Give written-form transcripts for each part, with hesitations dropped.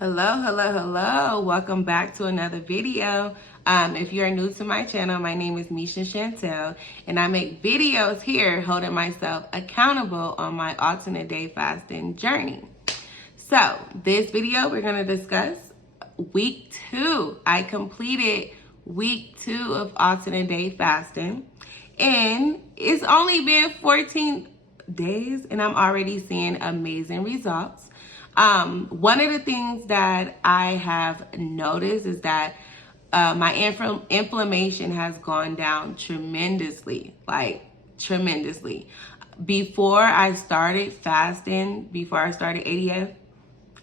Hello. Welcome back to another video. If you're new to my channel, my name is Misha Chantel, and I make videos here holding myself accountable on my alternate day fasting journey. So this video, we're going to discuss week 2. I completed week 2 of alternate day fasting, and it's only been 14 days, and I'm already seeing amazing results. One of the things that I have noticed is that my inflammation has gone down tremendously, like tremendously. Before I started fasting, before I started ADF,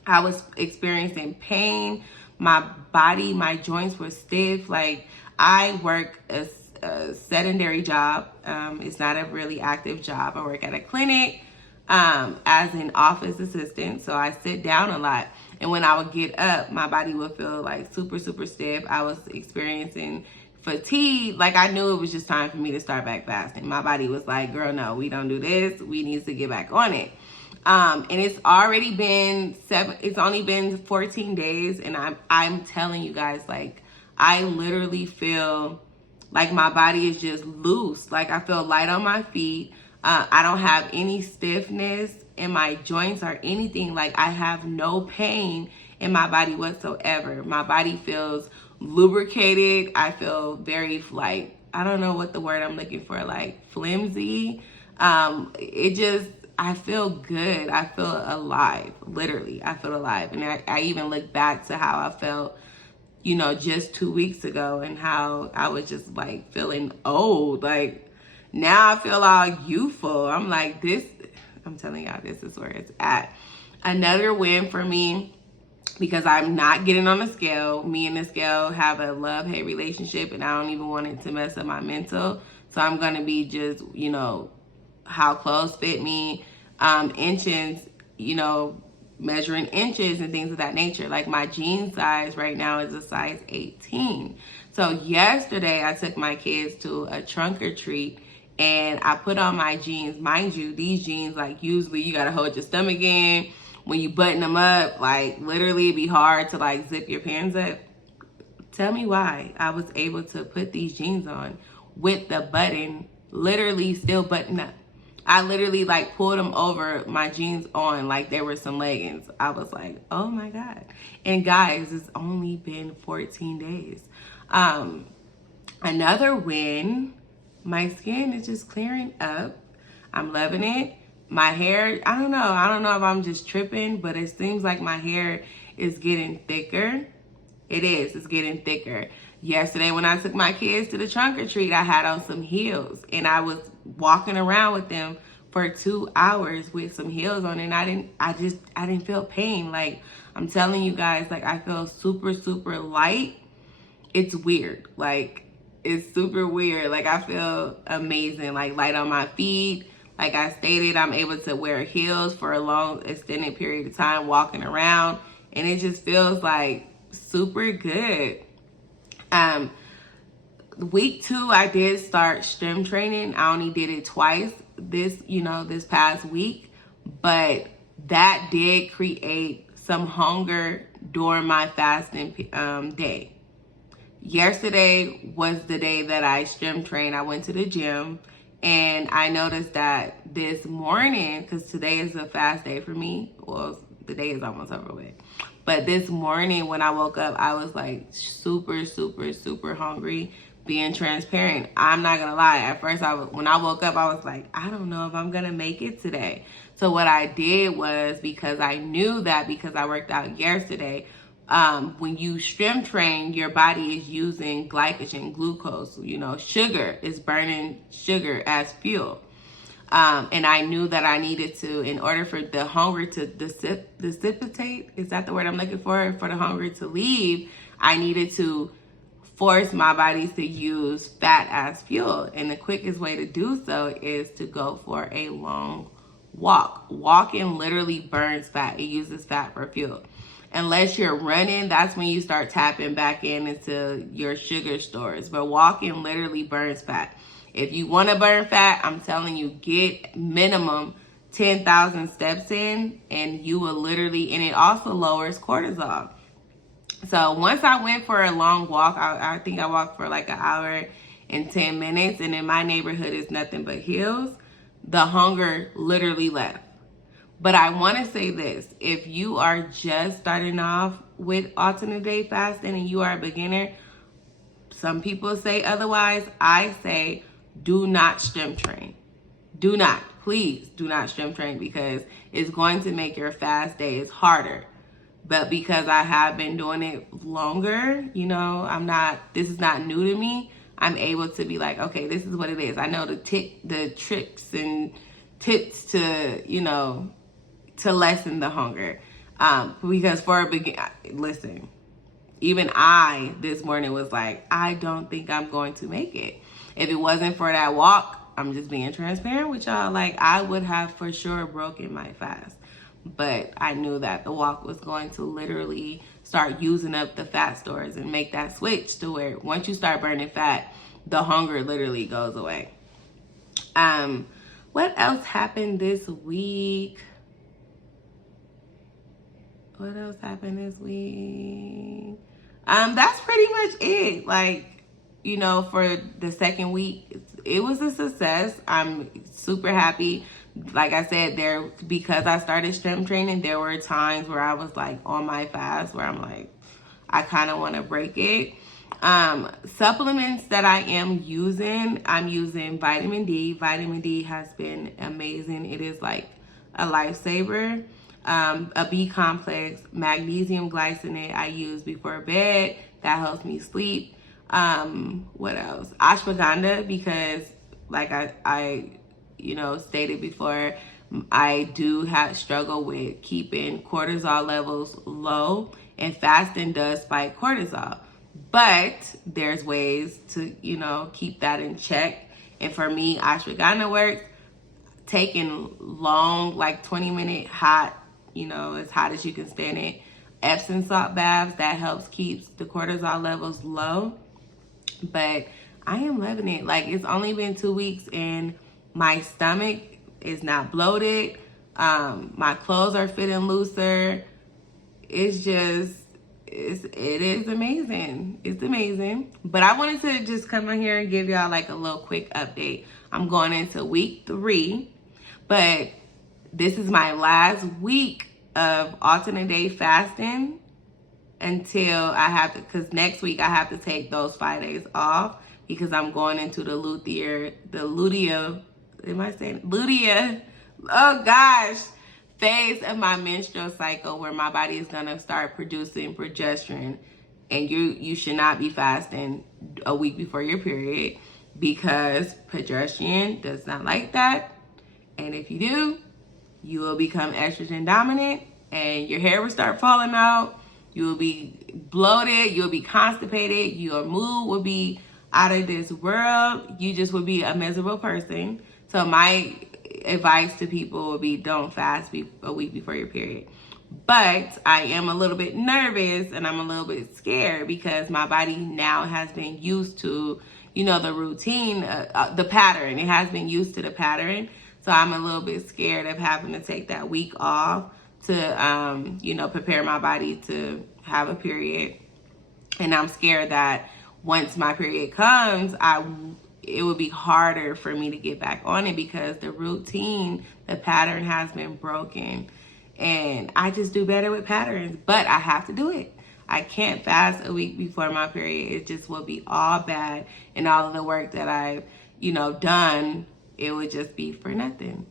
I was experiencing pain. My body, my joints were stiff. Like, I work a sedentary job. It's not a really active job. I work at a clinic as an office assistant. So I sit down a lot. And when I would get up, my body would feel like super stiff. I was experiencing fatigue. Like, I knew it was just time for me to start back fasting. My body was like, girl, no, we don't do this. We need to get back on it. And it's already been it's only been 14 days. And I'm telling you guys, like, I literally feel like my body is just loose. Like, I feel light on my feet. I don't have any stiffness in my joints or anything. Like, I have no pain in my body whatsoever. My body feels lubricated. I feel very, like, I don't know what the word I'm looking for, like flimsy. I feel good. I feel alive. Literally, I feel alive. And I even look back to how I felt, just 2 weeks ago, and how I was just like feeling old. Like, now I feel all youthful. I'm like, I'm telling y'all, this is where it's at. Another win for me, because I'm not getting on the scale. Me and the scale have a love-hate relationship, and I don't even want it to mess up my mental. So I'm going to be just, how clothes fit me, inches, measuring inches and things of that nature. Like, my jean size right now is a size 18. So yesterday I took my kids to a trunk or treat, and I put on my jeans. Mind you, these jeans, like, usually you gotta hold your stomach in. When you button them up, like, literally it'd be hard to, like, zip your pants up. Tell me why I was able to put these jeans on with the button literally still buttoned up. I literally, like, pulled them over my jeans on like there were some leggings. I was like, oh my God. And guys, it's only been 14 days. Another win, my skin is just clearing up. I'm loving it. My hair, I don't know if I'm just tripping, but it seems like my hair is getting thicker. It's getting thicker. Yesterday when I took my kids to the trunk or treat, I had on some heels, and I was walking around with them for 2 hours with some heels on, and I didn't feel pain. Like, I'm telling you guys, like, I feel super light. It's weird. Like, it's super weird. Like, I feel amazing, like, light on my feet. Like I stated, I'm able to wear heels for a long extended period of time walking around, and it just feels like super good. Week 2, I did start strength training. I only did it twice this past week, but that did create some hunger during my fasting day. Yesterday was the day that I strength trained. I went to the gym, and I noticed that this morning, because today is a fast day for me. Well, the day is almost over with. But this morning when I woke up, I was like super hungry. Being transparent, I'm not gonna lie. At first, when I woke up, I was like, I don't know if I'm gonna make it today. So what I did was, because I knew that because I worked out yesterday, when you strength train, your body is using glycogen, glucose, sugar is burning sugar as fuel. And I knew that I needed to, in order for the hunger to dissipate, is that the word I'm looking for the hunger to leave, I needed to force my body to use fat as fuel. And the quickest way to do so is to go for a long walk. Walking literally burns fat. It uses fat for fuel. Unless you're running, that's when you start tapping back into your sugar stores. But walking literally burns fat. If you want to burn fat, I'm telling you, get minimum 10,000 steps in, and you will literally, and it also lowers cortisol. So once I went for a long walk, I think I walked for like an hour and 10 minutes, and in my neighborhood is nothing but hills. The hunger literally left. But I want to say this, if you are just starting off with alternate day fasting and you are a beginner, some people say otherwise. I say do not strength train. Do not, please do not strength train, because it's going to make your fast days harder. But because I have been doing it longer, you know, this is not new to me. I'm able to be like, okay, this is what it is. I know the tricks and tips to, you know, to lessen the hunger. Because for a beginner, listen, even I this morning was like, I don't think I'm going to make it. If it wasn't for that walk, I'm just being transparent with y'all, like I would have for sure broken my fast. But I knew that the walk was going to literally start using up the fat stores and make that switch to where once you start burning fat, the hunger literally goes away. What else happened this week? What else happened this week? That's pretty much it. Like, you know, for the second week, it was a success. I'm super happy. Like I said, because I started strength training, there were times where I was like on my fast where I'm like, I kind of want to break it. Supplements that I am using, I'm using vitamin D. Vitamin D has been amazing. It is like a lifesaver. A B complex, magnesium glycinate I use before bed. That helps me sleep. What else? Ashwagandha, because like I you know, stated before, I do struggle with keeping cortisol levels low, and fasting does spike cortisol. But there's ways to, you know, keep that in check. And for me, ashwagandha works. Taking long, like 20-minute hot, you know, as hot as you can stand it, Epsom salt baths, that helps keep the cortisol levels low. But I am loving it. Like, it's only been 2 weeks and my stomach is not bloated. My clothes are fitting looser. It's just, it is amazing. It's amazing. But I wanted to just come in here and give y'all like a little quick update. I'm going into week 3, but this is my last week of alternate day fasting until I have to, because next week I have to take those 5 days off because I'm going into the luteal, oh gosh, phase of my menstrual cycle where my body is going to start producing progesterone. And you should not be fasting a week before your period because progesterone does not like that. And if you do, you will become estrogen dominant and your hair will start falling out. You will be bloated. You'll be constipated. Your mood will be out of this world. You just would be a miserable person. So my advice to people would be don't fast a week before your period. But I am a little bit nervous and I'm a little bit scared because my body now has been used to, you know, the routine, the pattern. It has been used to the pattern. So I'm a little bit scared of having to take that week off to, you know, prepare my body to have a period. And I'm scared that once my period comes, it would be harder for me to get back on it because the routine, the pattern has been broken. And I just do better with patterns, but I have to do it. I can't fast a week before my period. It just will be all bad. And all of the work that I've, you know, done, it would just be for nothing.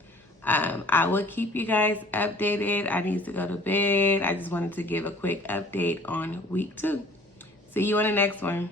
I will keep you guys updated. I need to go to bed. I just wanted to give a quick update on week 2. See you on the next one.